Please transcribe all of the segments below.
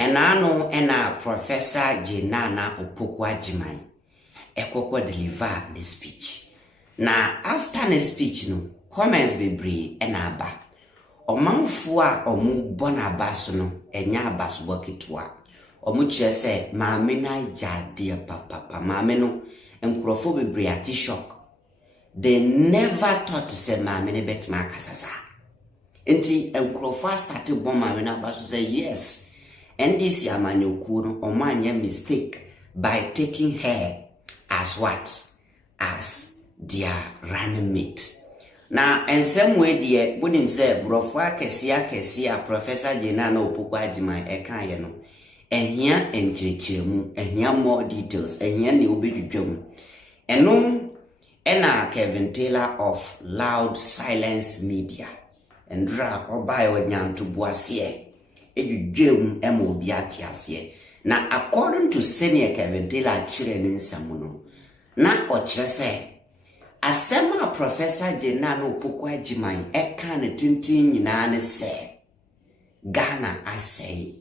Enano ena Professor Jenana Opokwa Jimai ekoko deliver the speech. Na after the speech no comments be brave ena aba. Omanfo a omu bona baso no enya abaso bokitwa. Omu kire se maame na jade papa maame no enkrofo be brave ati shock. They never thought to say maame ne betima kasasa. Enti enkrofo started bon maame na baso say yes. NDC amanyokuru omanya mistake by taking her as what? As their running mate. Now, in some way, dear, when him say, Brofwa Kesia, Professor Jenana Opokwa Jimai Ekayano, and here and Chemu, and here more details, and here the Obi and no, and Kevin Taylor of Loud Silence Media, and Dra or Bio to Boisier. Now, according to Senior Kevin Taylor Chiren in Samuno, na ochese asema Professor Jenana Opokwa Jimai ekane tintin nyina ne se Ghana asay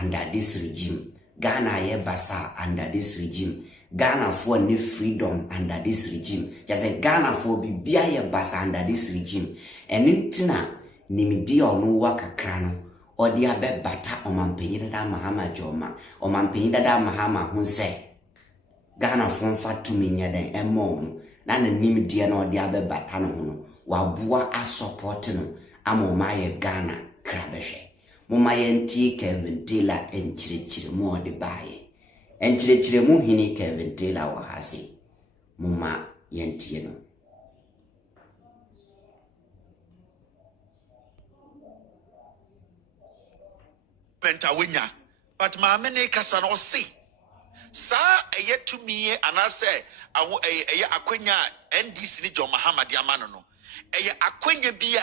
under this regime, Ghana ye basa under this regime, Ghana for new freedom under this regime, just a Ghana for bibia ye basa under this regime, and intina nimidi onu waka krano or the abe bata omampenyi da mahama joma omampenyi da mahama hunse Ghana fon fatumi nya den emom na nimidi na odi abe bata no hono wabua a support no amoma ye Ghana krabehwe moma ye nti Kevin Taylor enchirechire mu odi bae enchirechire mu hini Kevin Taylor wa hase moma ye nti no Pentawenya, but my many kasa no see. Sa yet to me, and I say, Aquenya NDC ni John Muhammad Yamano. Aquenya Bia,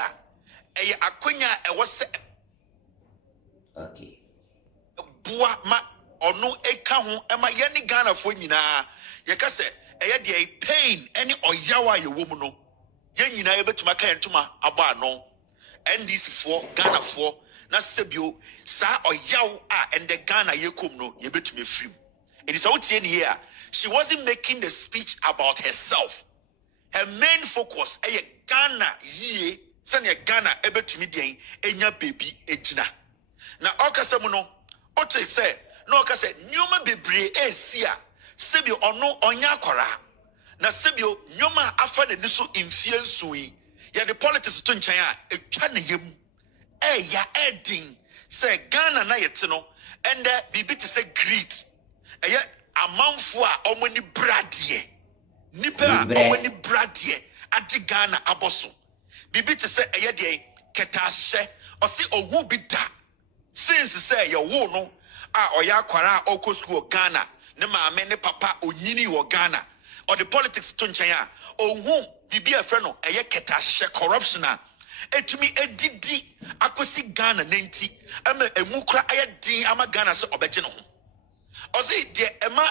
Aquenya, was okay. Bua ma or no ekahu, and my Yanni Ghana for Nina. Yakase, a pain, any or Yawa, your woman. Yanina able to make to my abano. NDC 4, Ghana 4. Na sebio sa oyaw and the Ghana yekom no ye betumi free. It is out here. She wasn't making the speech about herself. Her main focus Ghana ye sanya Ghana ebetumi den enya baby ejina. Na okasem no ote say no okase nyoma bebre esia sebio ono onya akwara. Na sebio nyoma afa ne so mfie nsuyi. Ya the politics to nchen a etwa ne yem. Ya edding say Ghana na yetino and bibi to say greed. A manfo a omani bradie. Nipa omani bradie adi Ghana aboso. Bibi to say de ketashe or see owu bi da. Since say your wo no oya kwara oko school Ghana ne maame ne papa onyini wo Ghana or the politics to nchen a owu bibi a friend no ketashe corruption etumi edidi akosi Ghana nenti ama emukra ayedin ama Ghana so obeje no ho ozi de ema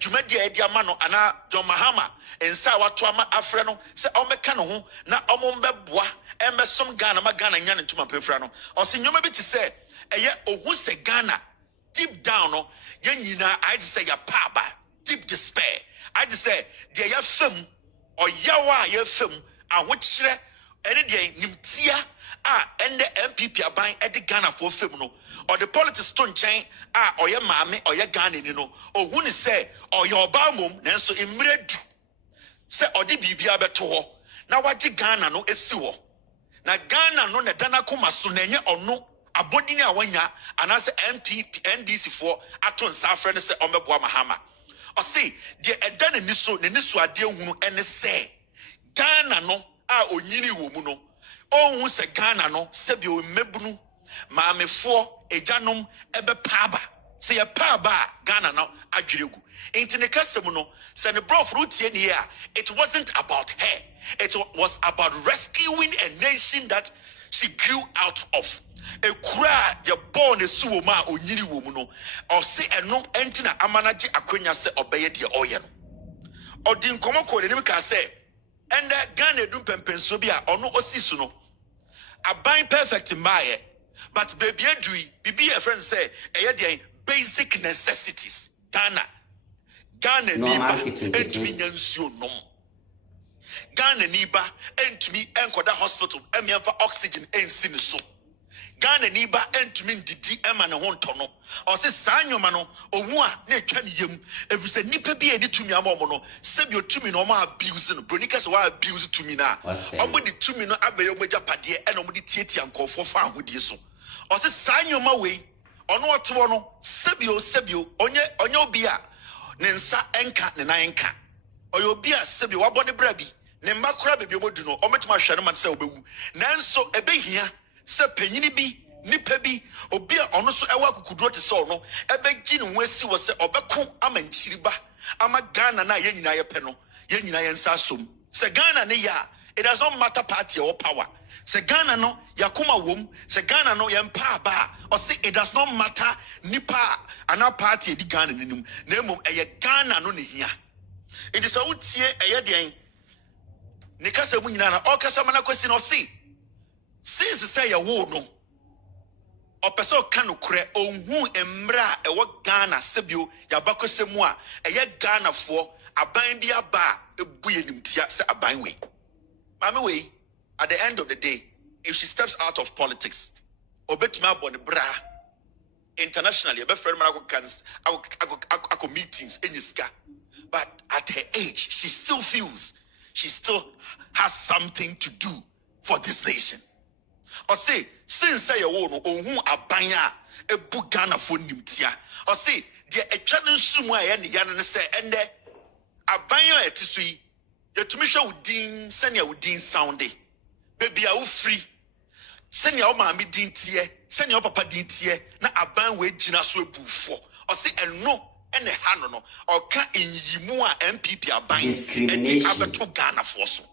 dwumadi edi ama no ana John Mahama ensa wato ama afre no se omeka no ho na omombeboa emesom Ghana ma Ghana nya ne ntuma pefra no osi nyoma bi ti se ohu se Ghana deep down no yanyina I just say ya paba deep despair I just say de ya fam oyawa ya fam ahokyere any day nimtia and the NPP aban at the Ghana for film no or the politics stone chain or your mammy or your Ghana no or who say or your bamum nanso imredu say or the bibia beto now what the Ghana no esiwo na Ghana no na dana kuma so nenye or no abodini awanya and as NPP NDC for aton safre say omeboa mahama or see the edana niso ne niso ade hunu ene say Ghana no onyini wo mu no ohun se Ghana no sebi o mebunu maamefo ejanom ebe paaba se ye paaba Ghana no adweregu enti ne kasem no se ne brofru tie ne ya it wasn't about her, it was about rescuing a nation that she grew out of. E kura ye born esuwo ma onyini wo mu no o se eno enti na amanaje akonya se obeye de oye no odi nkomo ko ne ka se and Ghana do pempenso bi a ono osisu no aban perfect maaye But baby Edri, bibi a friend say, basic necessities. Ghana normal niba kitchen entumi nyansuo nom. Ghana niba entumi enkoda hospital emiamfa oxygen ensi ne so. Ghana niba entumi ndidi ema ne ho ntono. O se saa nwoma no owu a na etwa ne yam efise nipa bi edi tumi amomo no sebi otumi no ma abuse no bronika se wa abuse tumi na obo di tumi no abaye omagya pade e na omo di tietia nkofo fa ahodie so. O se saa nwoma we ono otewo no sebio onye obi a ne nsa enka ne nan enka oyo obi a sebi wabɔ ne bra bi ne makora bebi omodu no ometuma hwɛ no man sɛ obewu nanso ebehia sɛ panyini bi nipa bi obi a ɔno so ɛwɔ akukuduro te sɛ ɔno ɛbɛgyi ne ho asi wɔ sɛ ɔbɛko ama nkyiriba ama Ghana na yɛ nyina yɛpɛ no yɛ nyina yɛ nsa asom sɛ Ghana ne yɛ it does not matter party or power. Se Ghana no yakuma wom, se Ghana no yempa ba, or say it does not matter nipa ana party di Ghana ninum. Nemo eye Ghana no ne hia. It is a utie eye den. Nikasa mu nyina na okasa mana kwesi no see. Since say ya wo no. Opeso ka no kure onhu emra ewo Ghana sebio yabakosemu a eye Ghana fo aban bi aba ebu yenimtia se aban we. Mama way, at the end of the day, if she steps out of politics, obetuma bon bra internationally, a friend I meetings in Yiska. But at her age, she still feels she still has something to do for this nation. Or say, since say a wono ohu abanya e bugana for nimtia. Or say, the challenge sumwa and yana say and the abanya etisui. Yatumisha udin senya udin sounde. Baby a free. Senya o mami din tie, senya o papa din tie na aban we gyina so ebufo. O se eno ene hano no. O ka enyimu a NPP aban discrimination abeto Ghana for so.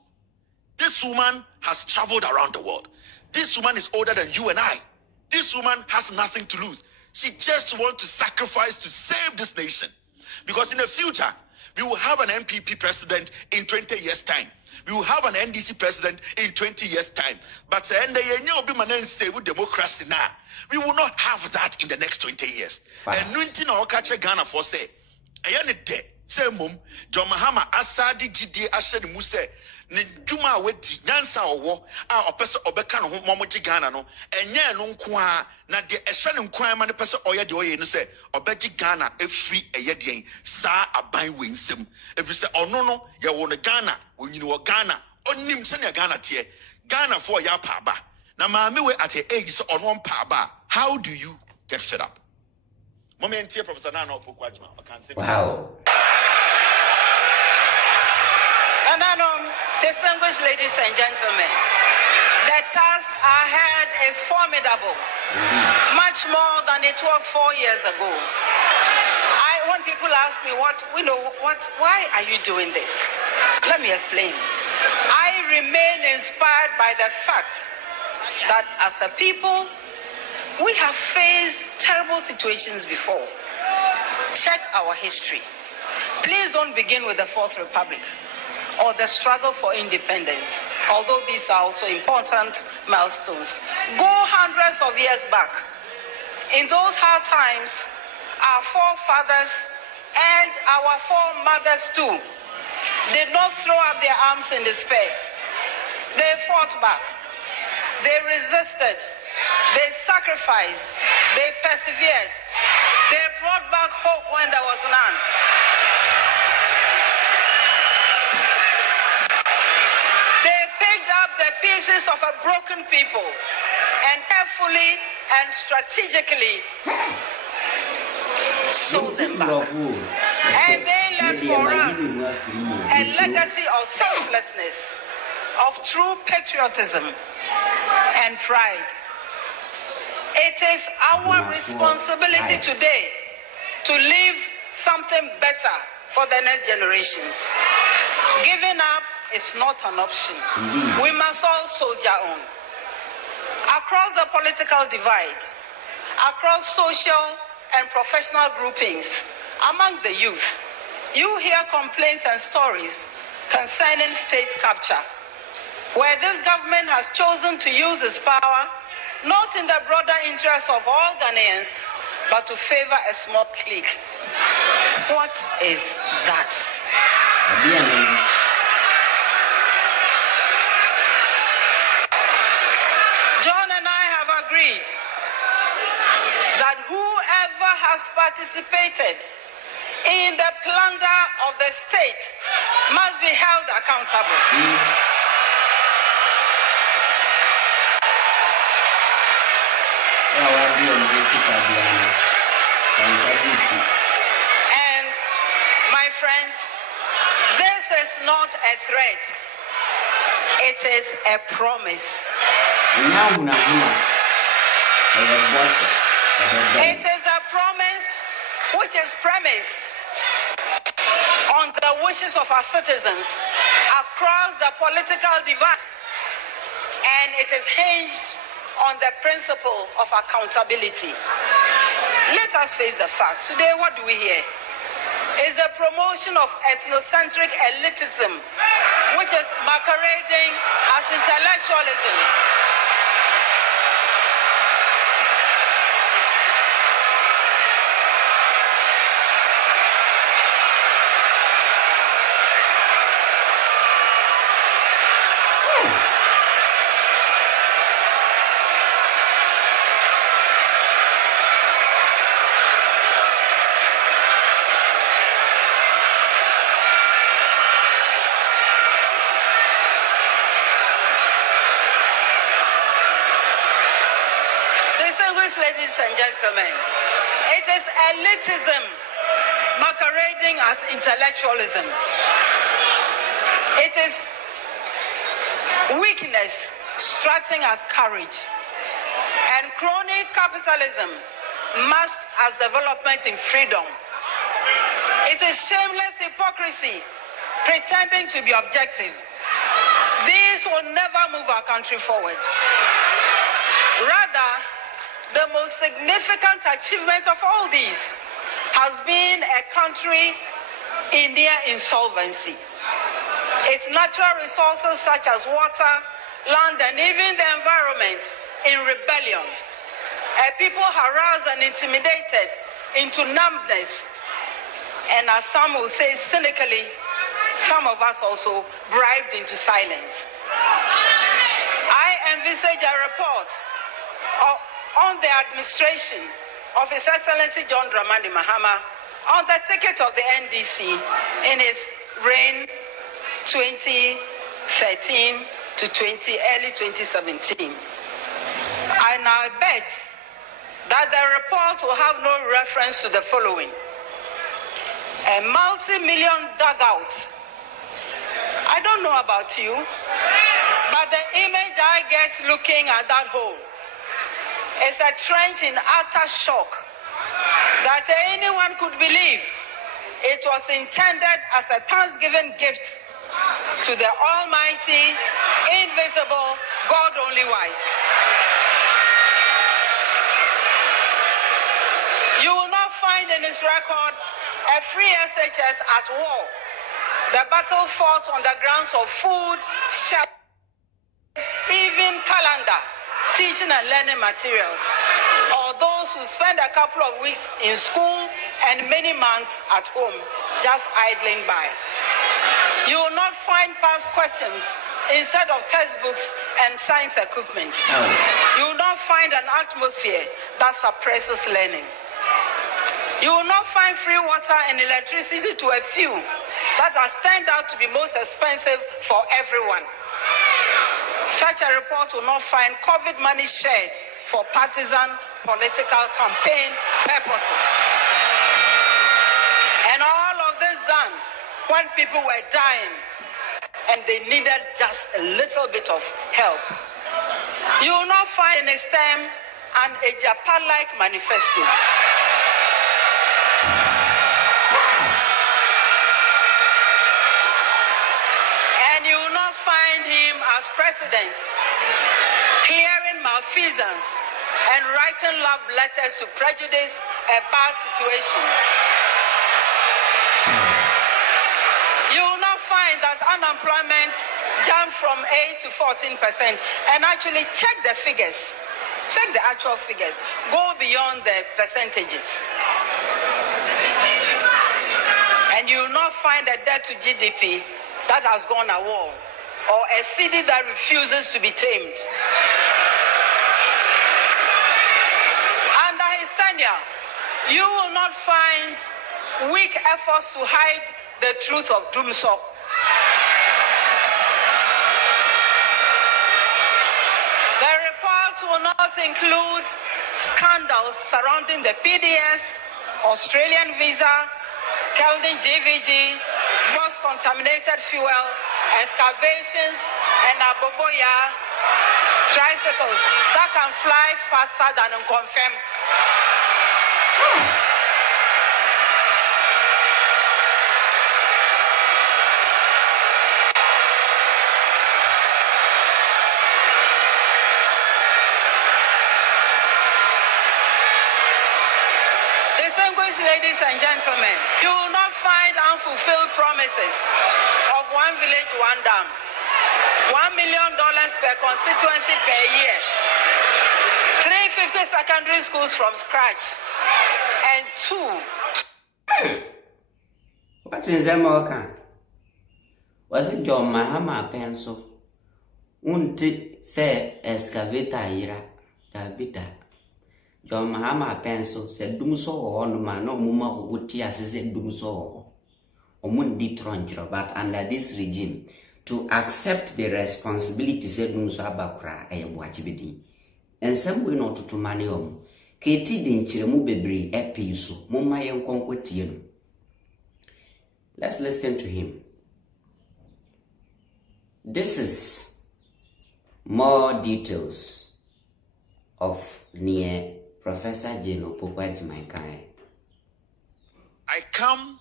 This woman has traveled around the world. This woman is older than you and I. This woman has nothing to lose. She just wants to sacrifice to save this nation. Because in the future, we will have an NPP president in 20 years' time. We will have an NDC president in 20 years' time. But democracy now. We will not have that in the next 20 years. And nothing or catch Ghana for say. Ayane de say mum John Mahama Asadi Gidi Asheni Muse ne dwuma wedi nyansa owo a opese obeka no ho momoji Ghana no enye no nko a na de ehwe ne nko ma ne pese oye de oye no se obeji Ghana efri eye de sa aban we nsem efri se ono no ye wo no Ghana onyini wo Ghana onim se ne Ghana te Ghana for ya pa ba na maame we at her age so ono pa ba. How do you get fed up? Moment here, Professor Nana Opokwajima. Wow. Distinguished ladies and gentlemen, the task ahead is formidable, much more than it was 4 years ago. When people ask me, why are you doing this? Let me explain. I remain inspired by the fact that as a people, we have faced terrible situations before. Check our history. Please don't begin with the Fourth Republic or the struggle for independence, although these are also important milestones. Go hundreds of years back. In those hard times, our forefathers and our foremothers too did not throw up their arms in despair. They fought back. They resisted. They sacrificed. They persevered. They brought back hope when there was none. They picked up the pieces of a broken people and carefully and strategically sewed them back. And they left for us a legacy of selflessness, of true patriotism and pride. It is our responsibility today to leave something better for the next generations. Giving up is not an option. We must all soldier on. Across the political divide, across social and professional groupings, among the youth, you hear complaints and stories concerning state capture, where this government has chosen to use its power not in the broader interest of all Ghanaians, but to favor a small clique. What is that? John and I have agreed that whoever has participated in the plunder of the state must be held accountable. And my friends, this is not a threat, it is a promise. It is a promise which is premised on the wishes of our citizens across the political divide, and it is hinged on the principle of accountability. Let us face the facts. Today, what do we hear? Is the promotion of ethnocentric elitism, which is masquerading as intellectualism. Ladies and gentlemen, it is elitism masquerading as intellectualism. It is weakness strutting as courage, and crony capitalism masked as development in freedom. It is shameless hypocrisy pretending to be objective. This will never move our country forward. Rather, the most significant achievement of all these has been a country in near insolvency. Its natural resources such as water, land, and even the environment in rebellion. A people harassed and intimidated into numbness, and as some will say cynically, some of us also bribed into silence. I envisage a report on the administration of His Excellency John Dramani Mahama on the ticket of the NDC in his reign 2013 to early 2017. And I bet that the report will have no reference to the following: a multi-million dugout. I don't know about you, but the image I get looking at that hole is a trench in utter shock that anyone could believe it was intended as a Thanksgiving gift to the Almighty, invisible, God only wise. You will not find in his record a free SHS at war, the battle fought on the grounds of food, shelter, even calendar, teaching and learning materials, or those who spend a couple of weeks in school and many months at home just idling by. You will not find past questions instead of textbooks and science equipment. You will not find an atmosphere that suppresses learning. You will not find free water and electricity to a few that has turned out to be most expensive for everyone. Such a report will not find COVID money shared for partisan political campaign purposes. And all of this done when people were dying and they needed just a little bit of help. You will not find in a stem an Japan-like manifesto. And you will not find him as president clearing malfeasance and writing love letters to prejudice a bad situation. You will not find that unemployment jumped from 8 to 14%. And actually check the figures. Check the actual figures. Go beyond the percentages. And you will not find a debt to GDP that has gone a war, or a city that refuses to be tamed. Under his tenure, you will not find weak efforts to hide the truth of Doomsok. The reports will not include scandals surrounding the PDS, Australian visa, Keldon GVG, gross contaminated fuel, excavations, and Aboboya tricycles that can fly faster than unconfirmed. Distinguished ladies and gentlemen, you will not find unfulfilled promises of one village, one dam, $1 million per constituency per year, 350 secondary schools from scratch, and 2. What is America? Was it John Mahama pencil? Unti say excavator ira Davida. John Mahama pencil said Dumso on man no muma wuti said Dumso or Mundi Tronjro, but under this regime to accept the responsibility said Dumso Abakra a watchbidi. And some way not to manium. Katie din chiremu bebre episo, Mumma yon conquetium. Let's listen to him. This is more details of near Professor Jeno Pokwajimaikae. I come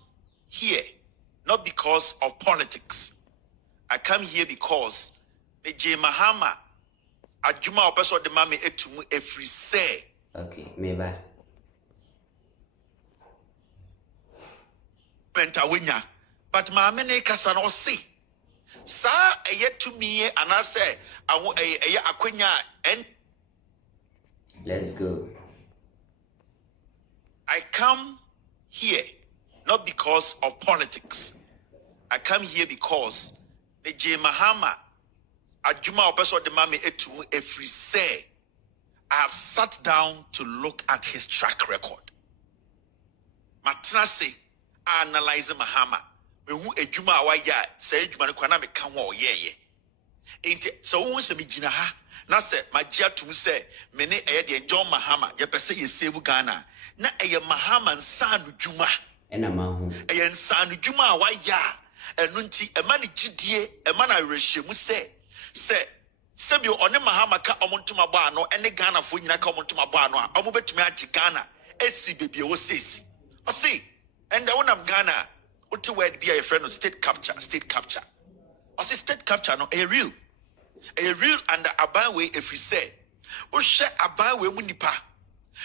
here not because of politics. I come here because the J Mahama Ajuma opeso de mame etumu efri say. Okay, maybe. Pentawenya, but maame kasa no si. Sa eye tumi anase awo eye akwenya and let's go. I come here not because of politics. I come here because the J Mahama Ajuma opeso de mame etumu efri say. I have sat down to look at his track record. Matrase analyze Mahama. Me hu adwuma awaya say adwuma ne kwana me ka ho oyeye. Enti so hu se me gina ha na se magia tum se me ne eye de John Mahama ye pese ye save Ghana na eye Mahama nsanu dwuma Ena mahu. eye nsanu dwuma awaya enu nti e ma ne gidie e ma na rehye se Sebio one Mahama ka omontuma ba no ene Ghana fo nyina ka omontuma ba no a omo betumi agi Ghana esi bebie wo sesi o see and the one of Ghana what word be a friend of state capture o see state capture no a real and abawe if we say o she abawe mu nipa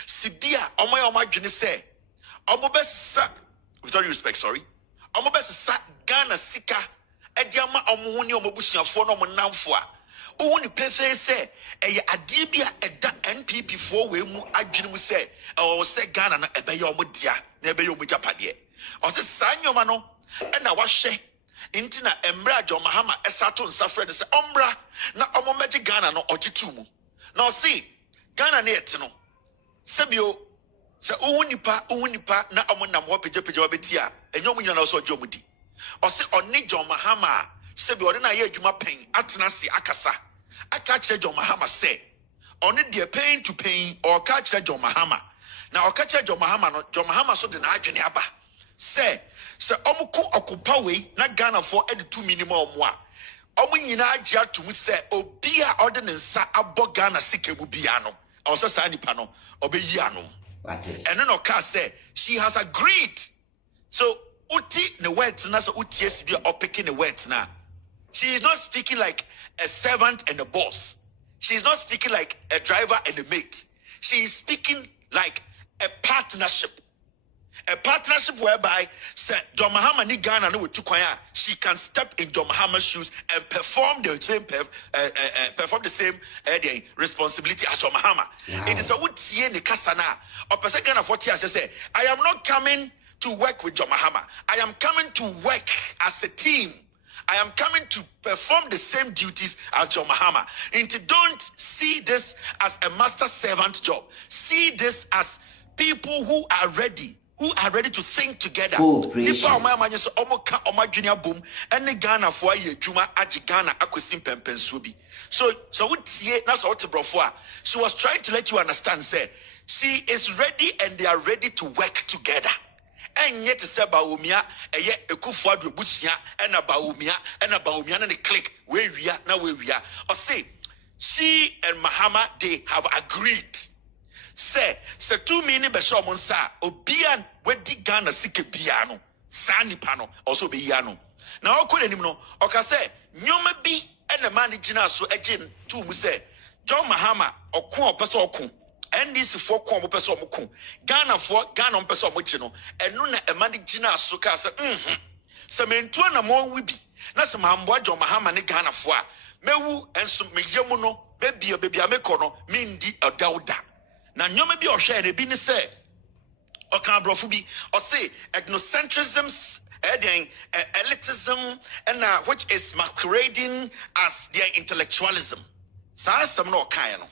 sibia omo ya omo adwene say omo besa with all due respect sorry omo besa Ghana sika ediama omo ho ne omo busuafo no omo namfo a Uni pefe se eye adibia eda NPP for we mu adwene mu se o se Ghana na ebe ye omo dia na ebe ye omo japade o se sanyoma no e na wahwe nti na emra John Mahama esato nsafre ne se omra na omo meje Ghana no ogitu mu na o se Ghana na ete no sebio se unipa na omo nam ho peje obeti a enyo mu nyina na so ogi omo di o se oni John Mahama sebio ode na ye adwuma pen atena se akasa Akache John Mahama say, only the pain to pain or catch John Mahama. Now, catch John Mahama, no, John Mahama so the night aba. Say, Omuku okupawe, na Ghana for 2 minimum moi. Omu yina jia to me say, Obia ordinance abo Ghana sikebu biano. I was a sani pano, obe yano. And then Oka say, she has agreed. So, uti the words na so uti SB or picking the words now. She is not speaking like a servant and a boss. She is not speaking like a driver and a mate. She is speaking like a partnership. a partnership whereby say John Mahama ni Ghana no to kwaya, she can step in John Mahama's shoes and perform the same responsibility as John Mahama. Wow. It is a would see the kasana or person Ghana 40 years say I am not coming to work with John Mahama. I am coming to work as a team. I am coming to perform the same duties as John Mahama. And don't see this as a master servant job. See this as people who are ready to think together. Cooperation. So she was trying to let you understand, say, she is ready and they are ready to work together. And yet to say Baumia, a ye a kufuadu busia, and a Baumia, and a click where we are now where we are. Or say, she and Mahama, they have agreed. Say 2 minutes Beshomonsa, Obian, where di Ghana sike piano, Sani pano, also be yano. Now, I couldn't know, okay, say, Nyoma be and the man Gina so again, two say, John Mahama, or Kwa Person Kun. And this for Kwamo person muku Ghana for Ghana person muchino and nuna a mandi Gina suka sa Samentuna more we be that's a mamboa John Mahama ni Ghana for mewu and some mejamuno baby a baby amekono mindi a dauda na nyoma bi or share the bini say or can brofubi or say ethnocentrism elitism and which is masquerading as their intellectualism sa some no kayano.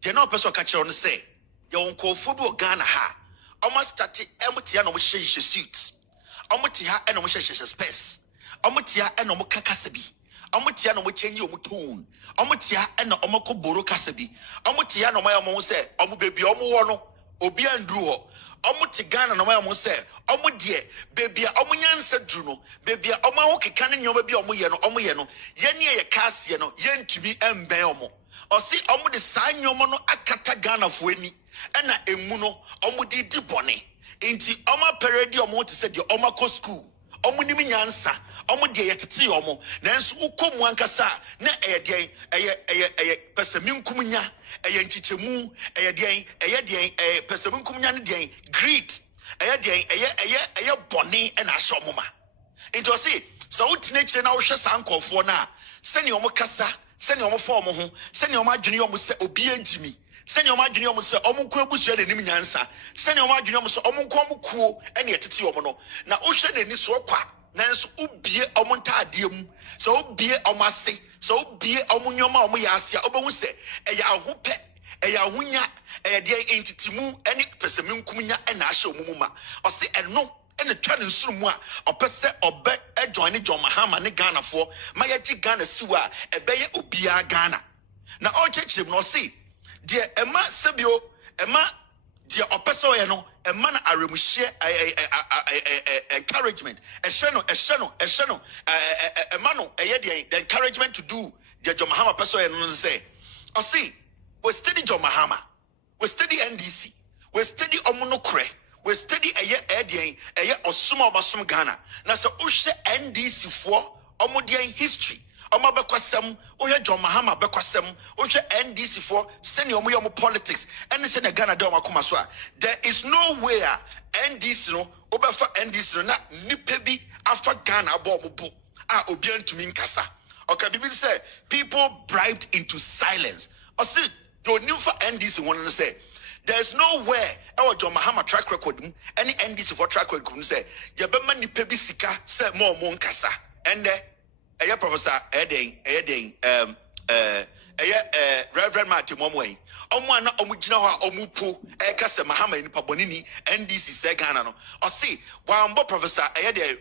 General person catch on say, your uncle football Ghana ha. Almost started Emutia no shake suits. Omutia and no shake space. Omutia and no kakasabi. Omutia no change your tone. Omutia and no omoko boro kasabi. Omutia no my say, Omu baby omu Obi and Druho. Omuti Ghana no my say, Omu dear, baby omunyan said Druno, baby omahoki cannon your baby omuyeno, yeni a casiano, yen to be embeomo. Or see, omu the sign your mono akata Ghana fweni, and a emuno, omu di dibone. Inti oma peredi omo to said your omako school. Omu nimi nyansa, omu de yetiti omo, nansu uko mwankasa, na pesamin kumunya, nchichemu, pesamin kumunya ni greed, bone and ashomuma. Into see, so utinature now shas uncle for na, send your mokasa. Send your form, send your margin, you must say, Obia Jimmy. Send your margin, you must say, Omunko Busia, the Niminansa. Send your margin, you must say, Omunko cool, and yet it's your mono. Now, Ocean and this work, Nance Ubia Omonta Dium, so be it Omasi, so be it Omunyoma Omuyasia, Obamuse, a Yahupe, a Yahunya, a dear Intitimu, any Pesamun Kumina, and Asho Mumuma, or say, and no. And the turning sumwa or perse or bet a joining John Mahama ni Ghana for my Ghana Siwa a beye ubia Ghana. Now all church him no see dear Emma Sabio Emma dear opeso eno a man a remushare encouragement a shano a mano a yedi the encouragement to do the John Mahama person and say or see we study John Mahama we study NDC we study Omunokre. We study a year Osuma Basum Ghana. Now, so Ushe NDC for Omudian history. Oma Bekwasem, Oya John Mahama Bekwasem, Ushe NDC for senior Muyamu politics, and send a Ghana Doma Kumaswa. There is nowhere NDC no, Obefa NDC no, not Nipebi after Ghana Bobu. Obian to Minkasa. Okay, people say people bribed into silence. Or see, your new for NDC want to say. There's nowhere our John Mahama track record any NDC for track record say Yabema ni pebi sika say more monkasa and Professor Reverend Martin Momway. Omwana omugina wa omupo kase Mahama ni pabonini NDC say Ghana no. Or see wambo Professor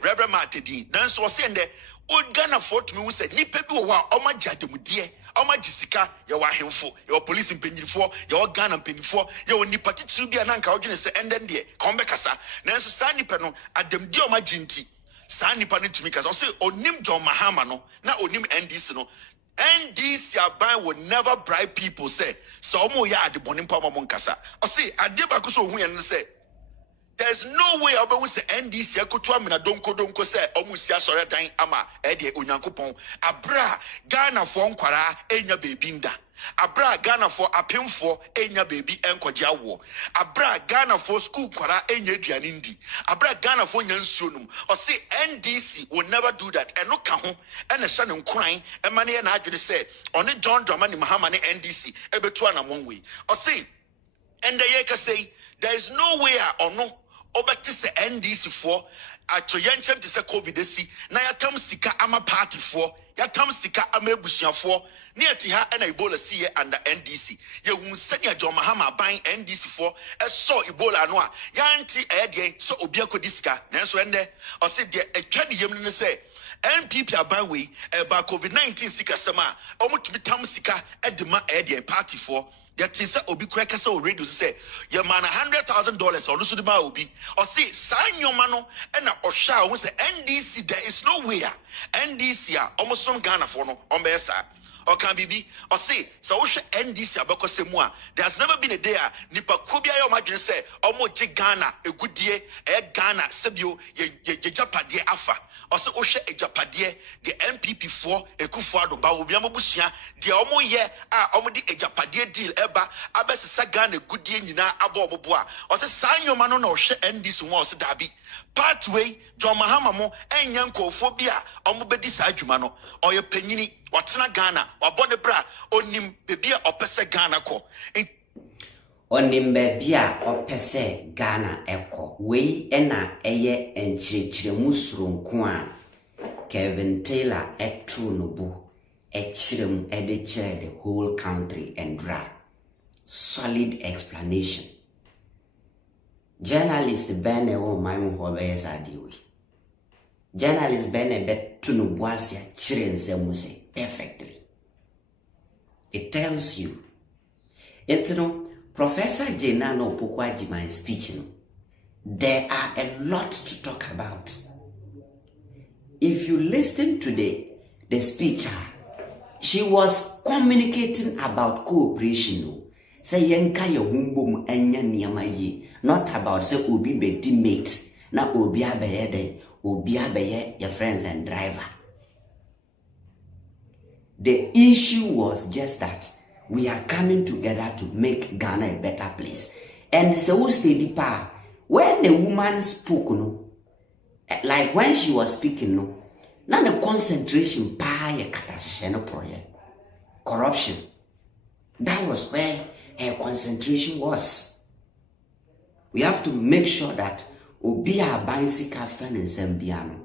Reverend Martin din nanso say ende o Ghana for to me say ni pebi wo wa omajademudie Oma Jessica, your himfo, your police in Penifo, your gun and Penifo, your Nipati be an uncle, and then dear, come back, sir. Nancy Sandy Peno, at them dear my jinty. Sandy Panin to me, because I say, Onim John Mahamano, now Onim NDC no. NDC Abai will never bribe people, say, so mo ya the Bonim Pama Moncasa. I say, I did Bakuso win and say, there's no way obe say NDC akutu amina donko say omusia sore dan ama de onyankopon abra Ghana for nkwara enya bebi nda abra Ghana for apemfo enya bebi enkoje awo abra Ghana for school kwara enya aduane ndi abra Ghana for nyansuonum o say NDC will never do that eno ka ho ena hye ne nkran ema ne na adwene say oni John Dramani Mahama ne NDC ebetu anamonwe o say and the yeka say there is no way or no obeti se NDC for ato yenchem te se COVID si na yatam sika ama party for yatam sika ama ebusia for ne ati ha na Ebola si under NDC ye hu senia John Mahama ban NDC for eso Ebola no a yanti de so obi akodi sika nanso ende o se de atwa de yem ne se NPP aban we ba COVID-19 sika sema omutumi tam sika edema de party for that is obi kweka say already say your man $100,000 or no ma obi or see sign your mano and na osha who say NDC there is no way NDC almost some Ghana for no on besa or can be or see so we NDC abako se mo there's never been a day nipa kubia your imagine say omo je Ghana a good day Ghana sebio ye japade afa or say o she e japade the NPP for Ekufuado ba obi amabusia de omo ye omo di ejapade deal eba abesesa Ghana good day nyina abo obo a or say sign your man no hye NDC won or say dabi pathway John Mahama mo enya nkofobia omo bedi sa adwuma no or ye panyini watena Ghana wabone bra onim bebia opese Ghana ko onim bebia opese Ghana eko wei ena eye enchirechiremu suronko a Kevin Taylor etu no bu echirem ede chere the whole country and dry solid explanation journalist bene wo man ho be yesadiwe journalist bene betu no buasia chere nsemu se perfectly. It tells you. Professor Jenano Pokwaji my speech. There are a lot to talk about. If you listen to the speaker, she was communicating about cooperation. Say yenka ye humbum enya niyama ye. Not about say obi be teammate. Na obi abeye de. Obi abeye your friends and driver. The issue was just that we are coming together to make Ghana a better place. And so steady pa. When the woman spoke, no, like when she was speaking, no, now the concentration pa ye katasisheno project. Corruption. That was where her concentration was. We have to make sure that Obia Bansika Fan and Sembiano.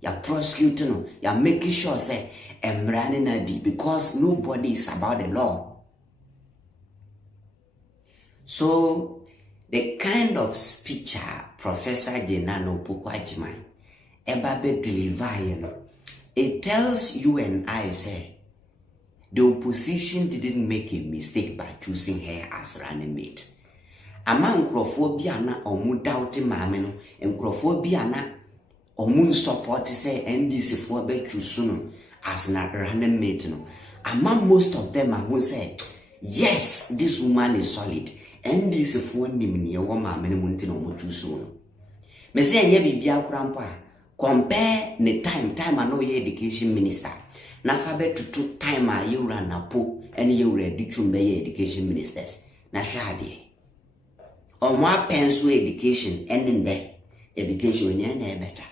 You're prosecuting, you're making sure say I'm running a deal because nobody is about the law. So the kind of speech Professor Jenano Pukwajimai Ebabe deliver, it tells you and I say the opposition didn't make a mistake by choosing her as running mate. Among Crawfobia na omu doubting mameno and Crawfobia na omu support say NDC for be choose as na running mate no. Among most of them who say yes, this woman is solid. NDC for nimni wo mameno munti no mu choose no. Me say enye bibia krampa compare ne time ano ye education minister. Na fabe tutu time a ye ura na po ene ye ura dichumbe ye education ministers. Na hwade. Omwa penso education ending there. Education when better.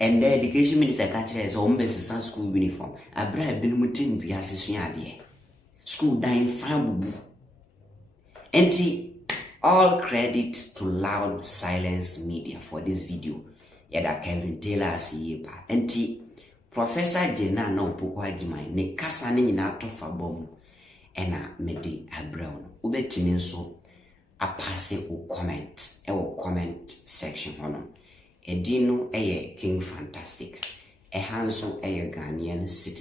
And the education minister catcher is almost school uniform. I bribe Binutin Biasisuade. School dying fine boo. All credit to Loud Silence Media for this video. Yada Kevin Taylor si Professor Jena no Pukwajimai ne kasa ni na tofa bom ena mede abrown. Ubetini so a passe o comment section hono. Edino eye King Fantastic. A handsome eye Ghanaian citizen.